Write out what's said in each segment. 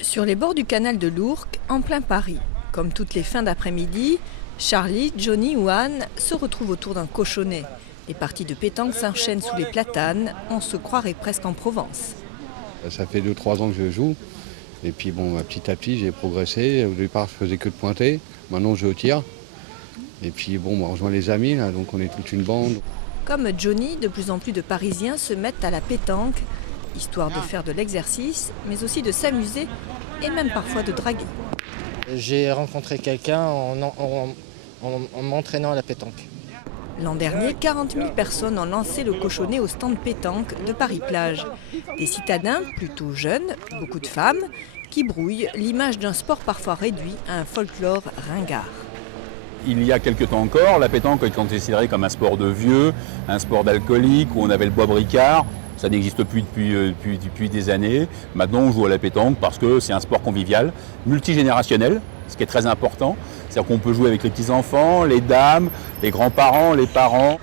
Sur les bords du canal de l'Ourcq, en plein Paris, comme toutes les fins d'après-midi, Charlie, Johnny ou Anne se retrouvent autour d'un cochonnet. Les parties de pétanque s'enchaînent sous les platanes, on se croirait presque en Provence. Ça fait 2-3 ans que je joue. Et puis bon, petit à petit, j'ai progressé. Au départ, je faisais que de pointer. Maintenant, je tire. Et puis bon, on rejoint les amis, là, donc on est toute une bande. Comme Johnny, de plus en plus de Parisiens se mettent à la pétanque, histoire de faire de l'exercice, mais aussi de s'amuser et même parfois de draguer. J'ai rencontré quelqu'un en m'entraînant à la pétanque. L'an dernier, 40 000 personnes ont lancé le cochonnet au stand pétanque de Paris-Plage. Des citadins plutôt jeunes, beaucoup de femmes, qui brouillent l'image d'un sport parfois réduit à un folklore ringard. Il y a quelques temps encore, la pétanque est considérée comme un sport de vieux, un sport d'alcoolique où on avait le bois bricard. Ça n'existe plus depuis des années. Maintenant, on joue à la pétanque parce que c'est un sport convivial, multigénérationnel, ce qui est très important. C'est-à-dire qu'on peut jouer avec les petits-enfants, les dames, les grands-parents, les parents.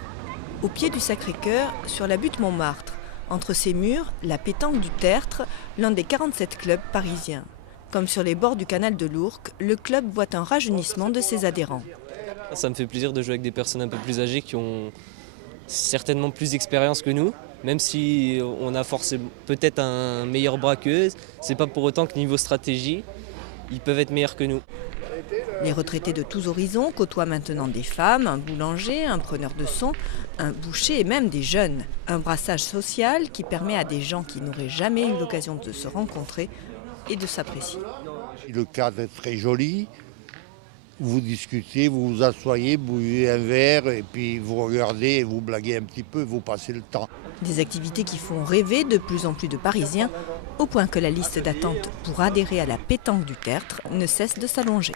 Au pied du Sacré-Cœur, sur la butte Montmartre, entre ces murs, la pétanque du Tertre, l'un des 47 clubs parisiens. Comme sur les bords du canal de l'Ourcq, le club voit un rajeunissement de ses adhérents. Ça me fait plaisir de jouer avec des personnes un peu plus âgées qui ont certainement plus d'expérience que nous. Même si on a forcément peut-être un meilleur braqueux, c'est pas pour autant que niveau stratégie, ils peuvent être meilleurs que nous. Les retraités de tous horizons côtoient maintenant des femmes, un boulanger, un preneur de son, un boucher et même des jeunes. Un brassage social qui permet à des gens qui n'auraient jamais eu l'occasion de se rencontrer et de s'apprécier. Le cadre est très joli. Vous discutez, vous vous asseyez, vous buvez un verre et puis vous regardez et vous blaguez un petit peu, vous passez le temps. Des activités qui font rêver de plus en plus de Parisiens, au point que la liste d'attente pour adhérer à la pétanque du Tertre ne cesse de s'allonger.